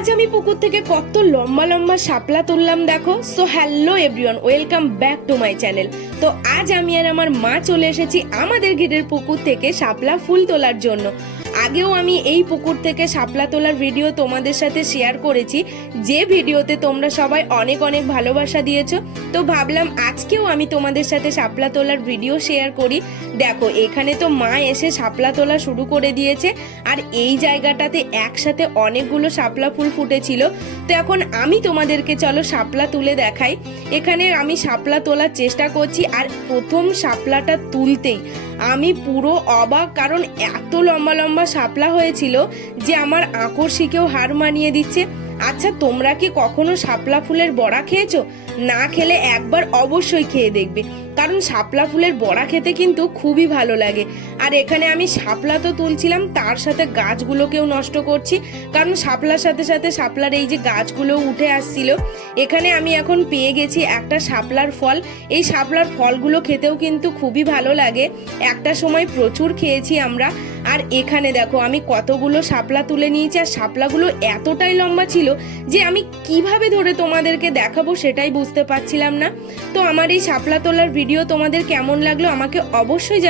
আজ আমি পুকুর থেকে কত লম্বা লম্বা শাপলা তুললাম দেখো। So hello everyone, welcome back to my channel. তো আজ আমি আর আমার মা চলে এসেছি আমাদের ঘেরের পুকুর থেকে শাপলা ফুল তোলার জন্য। আগেও আমি এই পুকুর থেকে শাপলা তোলার ভিডিও তোমাদের সাথে শেয়ার করেছি, যে ভিডিওতে তোমরা সবাই অনেক অনেক ভালোবাসা দিয়েছো। তো ভাবলাম আজকেও আমি তোমাদের সাথে শাপলা তোলার ভিডিও শেয়ার করি। দেখো এখানে তো মা এসে শাপলা তোলা শুরু করে দিয়েছে, আর এই জায়গাটাতে একসাথে অনেকগুলো শাপলা ফুল ফুটেছিল। তো এখন আমি তোমাদেরকে চলো শাপলা তুলে দেখাই। এখানে আমি শাপলা তোলার চেষ্টা করছি, আর প্রথম শাপলাটা তুলতেই আমি পুরো অবাক, কারণ এত লম্বা লম্বা শাপলা হয়েছিল যে আমার আকর্ষিকেও হার মানিয়ে দিচ্ছে। আচ্ছা, তোমরা কি কখনো শাপলা ফুলের বড়া খেয়েছো? না খেলে একবার অবশ্যই খেয়ে দেখবে, কারণ শাপলা ফুলের বড়া খেতে কিন্তু খুবই ভালো লাগে। আর এখানে আমি শাপলা তো তুলছিলাম, তার সাথে গাছগুলোকেও নষ্ট করছি, কারণ শাপলার সাথে সাথে শাপলার এই যে গাছগুলো উঠে আসছিল। এখানে আমি এখন পেয়ে গেছি একটা শাপলার ফল। এই শাপলার ফলগুলো খেতেও কিন্তু খুবই ভালো লাগে, একটা সময় প্রচুর খেয়েছি আমরা। আর এখানে দেখো আমি কতগুলো শাপলা তুলে নিয়েছি, আর শাপলাগুলো এতটাই লম্বা ছিল যে আমি কিভাবে ধরে তোমাদেরকে দেখাবো সেটাই বুঝতে পারছিলাম না। তো আমার এই শাপলা তোলার ভিডিও তোমাদের কেমন লাগলো আমাকে অবশ্যই